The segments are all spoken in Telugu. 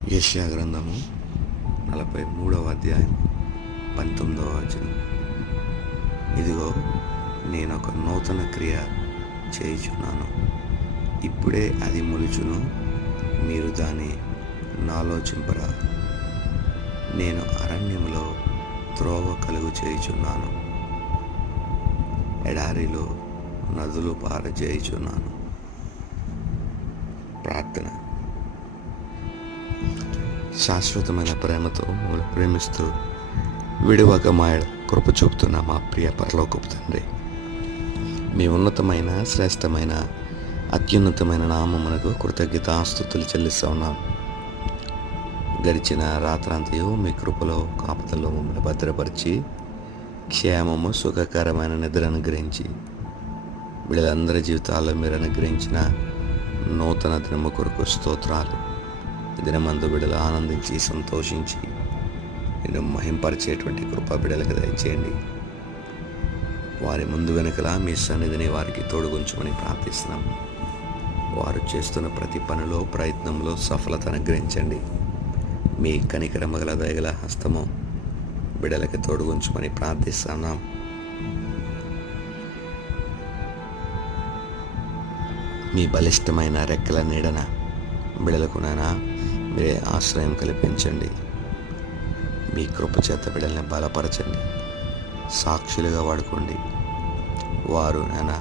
యెషయా గ్రంథము 43వ అధ్యాయం 19వ వచనం. ఇదిగో నేను ఒక నూతన క్రియ చేయుచున్నాను, ఇప్పుడే అది మొలుచును, మీరు దాన్ని నాలోచింపరా. నేను అరణ్యములో త్రోవ కలుగు చేయుచున్నాను, ఎడారిలో నదులు పారజేయుచున్నాను. ప్రార్థన. శాశ్వతమైన ప్రేమతో మమ్మల్ని ప్రేమిస్తూ విడువక మా కృప చూపుతున్న మా ప్రియ పరలోకపు తండ్రి, మీ ఉన్నతమైన శ్రేష్టమైన అత్యున్నతమైన నామమునకు కృతజ్ఞతాస్తుతులు చెల్లిస్తూ ఉన్నాం. గడిచిన రాత్రంతయు మీ కృపలో కాపుదల్లో మమ్మల్ని భద్రపరిచి క్షేమము సుఖకరమైన నిద్ర అనుగ్రహించి వీళ్ళందరి జీవితాల్లో మీరు అనుగ్రహించిన నూతన దినము కొరకు స్తోత్రాలు. దినమందు బిడ్డలు ఆనందించి సంతోషించి నేను మహింపరిచేటువంటి కృప బిడ్డలకు దయచేయండి. వారి ముందు వెనుకలా మీ సన్నిధిని వారికి తోడుగుంచమని ప్రార్థిస్తున్నాం. వారు చేస్తున్న ప్రతి పనిలో ప్రయత్నంలో సఫలత అనుగ్రహించండి. మీ కనికరమగల దయగల హస్తము బిడ్డలకి తోడుగుంచమని ప్రార్థిస్తున్నాం. మీ బలిష్టమైన రెక్కల నీడన బిడలకునైనా మీరే ఆశ్రయం కల్పించండి. మీ కృపచేత బిడల్ని బలపరచండి, సాక్షులుగా వాడుకోండి. వారు నాయన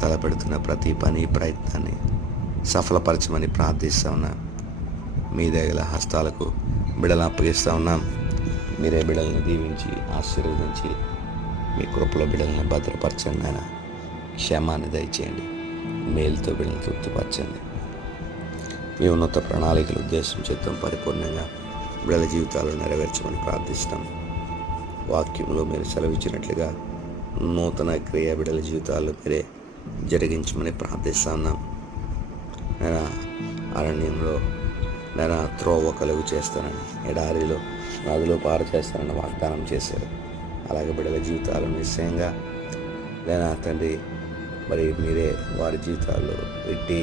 తలపెడుతున్న ప్రతి పని ప్రయత్నాన్ని సఫలపరచమని ప్రార్థిస్తూ ఉన్నాం. మీ దగ్గర హస్తాలకు బిడలను అప్పగిస్తూ ఉన్నాం. మీరే బిడల్ని దీవించి ఆశీర్వదించి మీ కృపలో బిడల్ని భద్రపరచండి. నాయన క్షేమాన్ని దయచేయండి, మేలుతో బిడల్ని తృప్తిపరచండి. మీ ఉన్నత ప్రణాళికల ఉద్దేశం చిత్తం పరిపూర్ణంగా బిడ్డల జీవితాలు నెరవేర్చమని ప్రార్థిస్తాం. వాక్యంలో మీరు సెలవిచ్చినట్లుగా నూతన క్రియ బిడ్డల జీవితాల్లో మీరే జరిగించమని ప్రార్థిస్తా ఉన్నాం. నేను అరణ్యంలో నేను త్రోవ కలుగు చేస్తానని, ఎడారిలో నదులు పారు చేస్తానని వాగ్దానం చేశారు. అలాగే బిడ్డల జీవితాలు నిశ్చయంగా నేను తండ్రి మరి మీరే వారి జీవితాల్లో ఇట్టి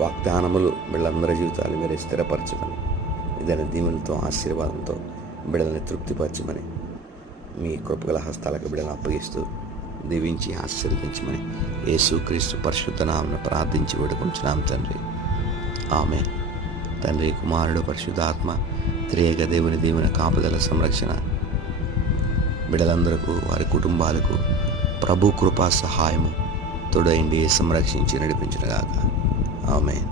వాగ్దానములు బిడ్డలందరి జీవితాలు మీరే స్థిరపరచమని, ఇదైన దీవెనతో ఆశీర్వాదంతో బిడ్డలని తృప్తిపరచమని మీ కృపగల హస్తాలకు బిడ్డలను అప్పగిస్తూ దీవించి ఆశీర్వదించమని యేసుక్రీస్తు పరిశుద్ధ నామమున ప్రార్థించి వేడుకొంచున్నాం తండ్రి. ఆమేన్. తండ్రి, కుమారుడు, పరిశుద్ధాత్మ త్రియేక దేవుని దీవెన కాపుదల సంరక్షణ బిడ్డలందరకు వారి కుటుంబాలకు ప్రభు కృపా సహాయము తోడైండి సంరక్షించి నడిపించునుగాక. ఆమేన్.